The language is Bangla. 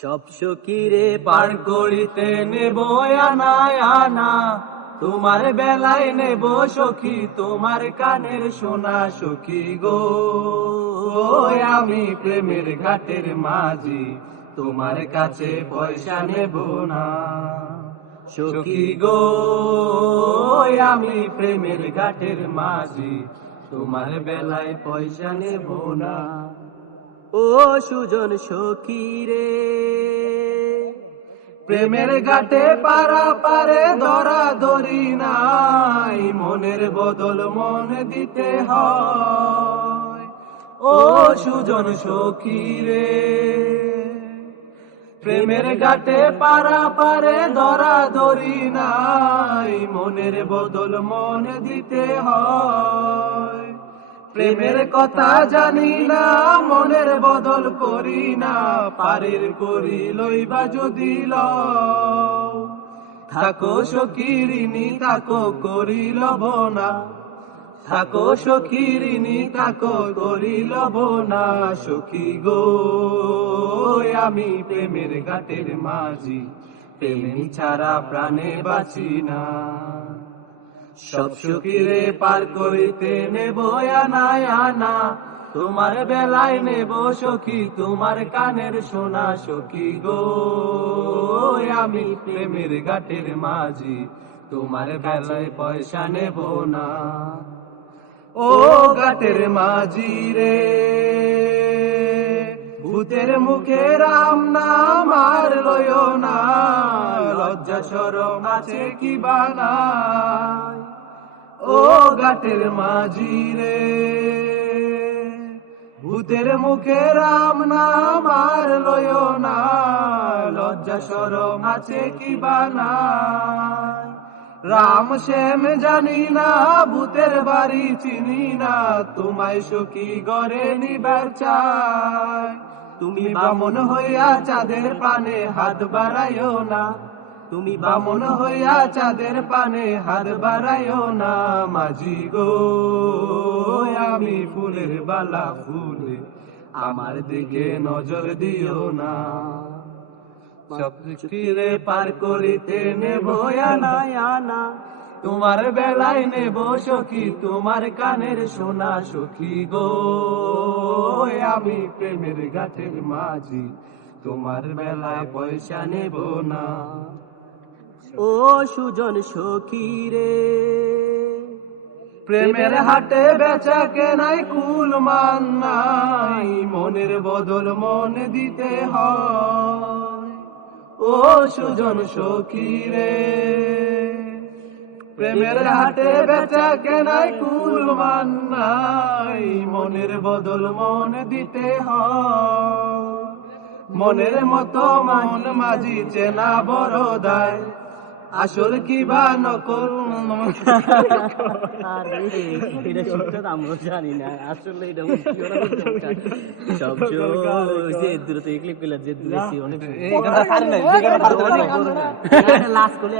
সব সখীরে পার করিতে নেব আনা আনা, তোমার বেলায় নেব সখী তোমার কানের সোনা সখী গো। আমি প্রেমের ঘাটের মাঝি, তোমার কাছে পয়সা নেব না সখী গো। আমি প্রেমের ঘাটের মাঝি, তোমার বেলায় পয়সা নেব না। ও সুজন সখী রে, প্রেমের ঘাটে পারা পারে ধরা ধরি নাই, মনের বদল মন দিতে হয়। ও সুজন সখী রে, প্রেমের ঘাটে পারা পারে ধরা ধরি নাই, মনের বদল মন দিতে হয়। প্রেমের কথা জানি না, মনের বদল করি না, পারের করি লইবা যদি লও। থাকো সখীরিনী থাকো করি লব না, থাকো সখীরিনী থাকো করি লব না সখী গো। আমি প্রেমের ঘাটের মাঝি, প্রেম ছাড়া প্রাণে বাঁচি না। সব সখীরে পার করিতে নেব আনা আনা, তোমার বেলায় নেব সখী তোমার কানের সোনা সখী গো। আমি প্রেমের ঘাটের মাঝি, তোমার বেলায় পয়সা নেব না। ও ঘাটের মাঝি রে, ভূতের মুখে রাম নাম আর লয় না, লজ্জা শরম আছে কি বানায়। ও ঘাটের মাঝি রে, ভূতের মুখে রাম নাম আর লয় না, লজ্জা শরম আছে কি বানায়। রাম শ্যাম জানি না, ভূতের বাড়ি চিনি না, তোমায় সখী ঘরে নিবার চাই। তুমি বামন হইয়া চাঁদের পানে হাত বাড়াইও না, তুমি বামন হইয়া চাঁদের পানে হাত বাড়াইও না মাঝি গো। আমি ফুলের বালা ফুলে, আমার দিকে নজর দিও না। সব সখীরে পার করিতে নেব আনা আনা, তোমার বেলায় নেব সখী তোমার কানের সোনা সখী গো। আমি প্রেমের ঘাটের মাঝি, তোমার বেলায় পয়সা নেব না। ও সুজন সখী রে, প্রেমের হাটে বেচা কেনাই কুল মান নাই, মনের বদল মন দিতে হয়। ও সুজন সখী রে, প্রেমের হাটে বেচা কেনাই কুল মান নাই, মনের বদল মন দিতে হয়। মনের মতো মন মাঝি চেনা বড় দায়, আসল কি বা নকল। এটা শিখতে আমরা জানি না আসলে, এটা সব দূরে ক্লিপ পেলে যে দূরে অনেক লাস্ট করলে